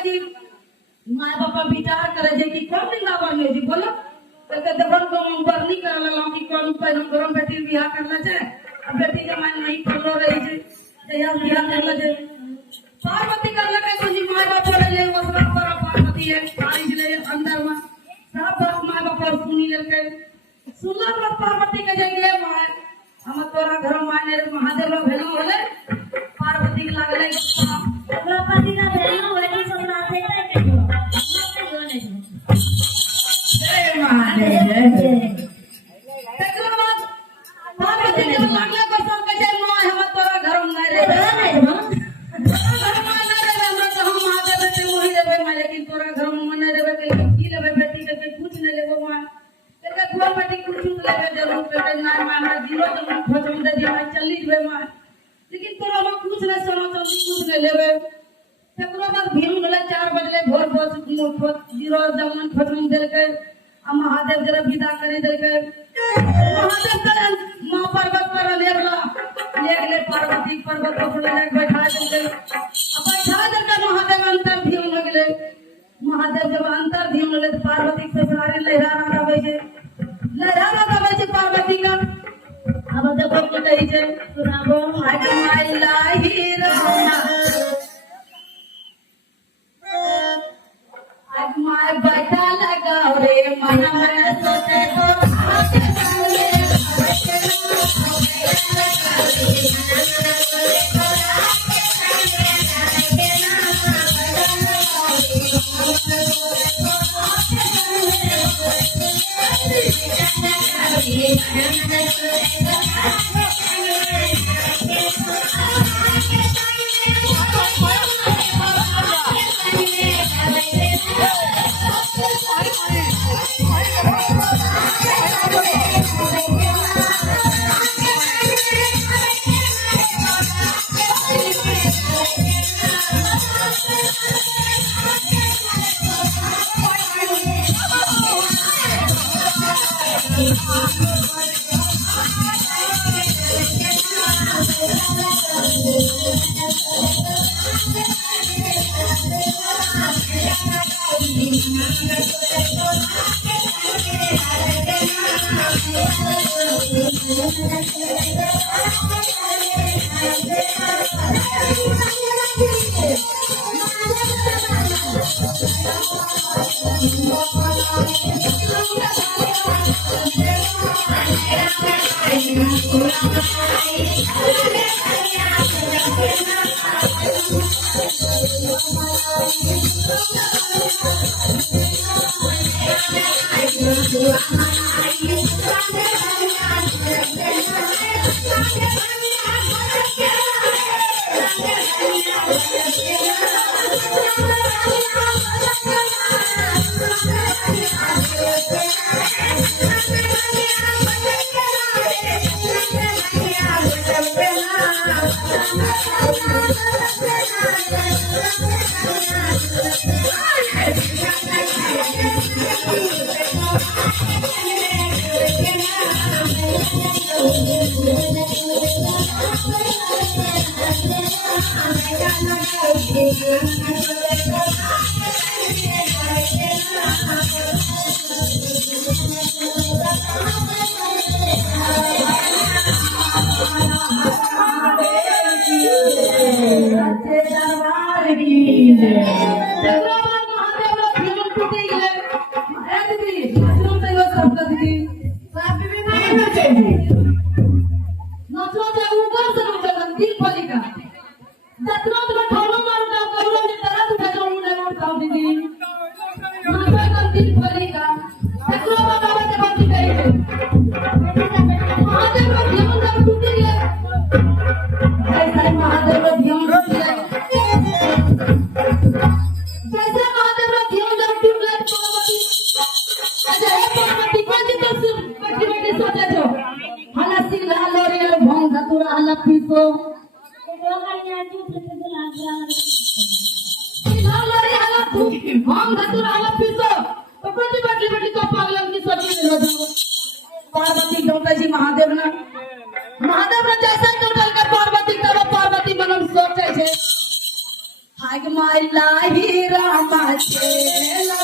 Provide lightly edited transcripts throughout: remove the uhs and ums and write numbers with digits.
माय बापा विचार करे जे कि कौन दिन लावा में जी बोलो तो दबन को ऊपर नहीं कर ला कि कौन पर हम गरम बेटी बियाह करना छे अब बेटी जमाने नहीं पड़लो रही छे जया बियाह करला छे पार्वती करला के कुछ माय बाप ले वसरा पर पार्वती है आई ले अंदर में सब बाप माय बाप सुनी लेके सुनला पर पार्वती के जंगले माय हम तोरा घर माने महादेव भेलो होले पार्वती के लागले पार्वती का भेलो होले ससुराल से जय महादेव तकरा बाद पार्वती के लागले पर सब के जय माय हम तोरा घर में रे घर में रे हम तो हम महादेव के मोहि देबे माय लेकिन तोरा घर में न देबे के की लेबे बेटी के कुछ न लेबो माय तेरे तोरा बेटी कुछ लेबे जरूर बेटे ना माना जीरो तो खोजम दे दिया चली जेबे माय लेकिन तोरा हम कुछ न सोना चांदी कुछ न लेबे तकरा बाद भीम गले 4 बजे भोर भोर जीरो जमन खोजम देल के आ महादेव जरा विदा करे देल के महादेव करे मां पर्वत पर ले गेले पार्वती पर्वत पर ले बैठा देल अब बैठा देल के महादेव अंतर भीम लगले महादेव जब अंतर भीम लगले पार्वती से ससुरारी लहरा रहा छे पार्वती का अब देखो की कही छे सुनाबो माई लाही रहा आज माय बैठा लगाओ रे मन मन सोचे तो आके सामने Yeah. पार्वती गौतम महादेव ने जैसा टोटल कर पार्वती तब पार्वती मनम सोचे छे हाग माइला ही रामा छे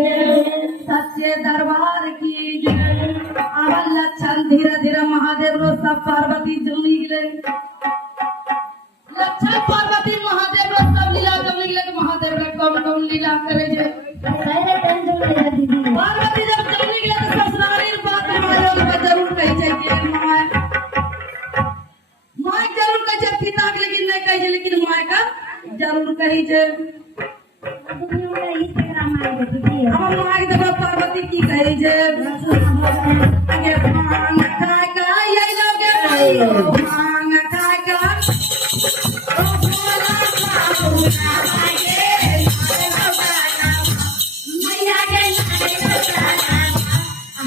सच्चे दरबार की अवल लक्षण धीरे धीरे महादेव रो सब पार्वती जमी गए लक्षण पार्वती महादेव रो सब लीला जमी गए कि महादेव रे कौन कौन लीला करे जे पार्वती जब जमी गए तो ससुराली बात में मायो के जरूर कहि छै कि माय जरूर कहि छै पिता के लेकिन नहीं कहि छै लेकिन माय का जरूर कहि छै हम माय देव पार्वती की कहि जे आगे भांग खाय का ये लोगे भांग खाय का ओ भोला बाबूना आगे मैया के नारे गाना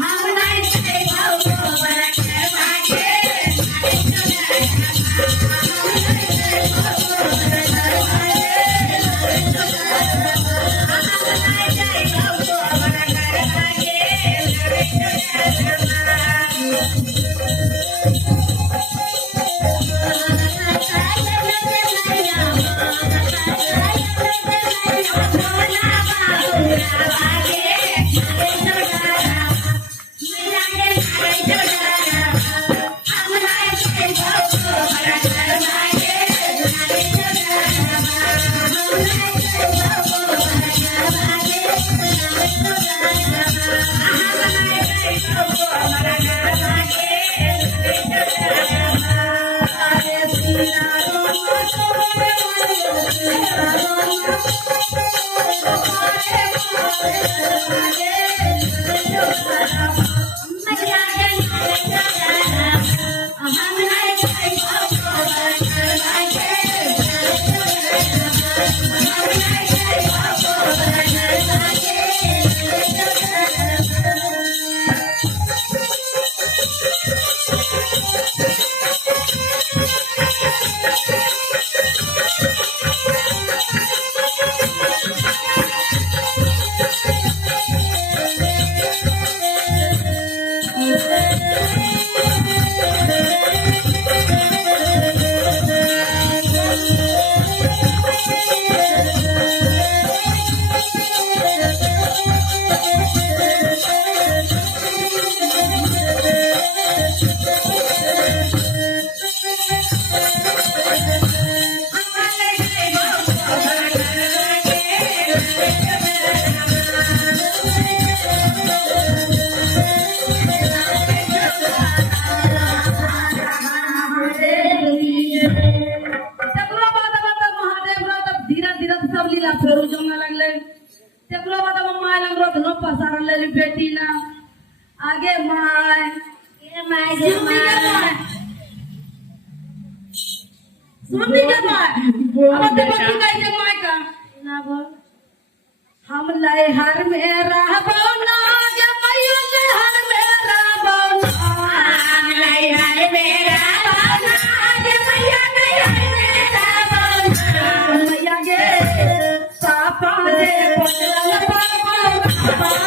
हम नहीं से बाबू बरक भागे बेटी ना आगे माय सुननी के माय अब देखो की माय का ना बोल हम लहर में रहबो ना गे मैया लहर में रहबो ना लहर में रहबो ना गे मैया लहर में रहबो ना मैया गे पापा दे पटल पापा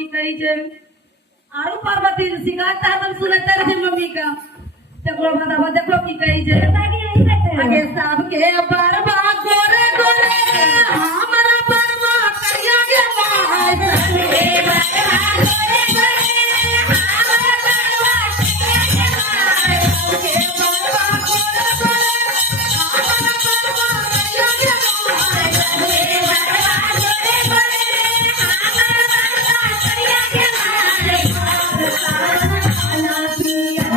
की कही जे आरो पार्वती सिंगारता हम सुनते रहे मम्मी का देखो बताओ देखो की कही जे आगे सबके परवा गोरे गोरे हमरा परवा करिया गे माय सबके परवा गोरे गोरे हमरा परवा करिया गे माय सबके परवा गोरे गोरे हमरा परवा करिया गे माय सबके परवा गोरे गोरे हमरा परवा करिया गे माय खाना पिया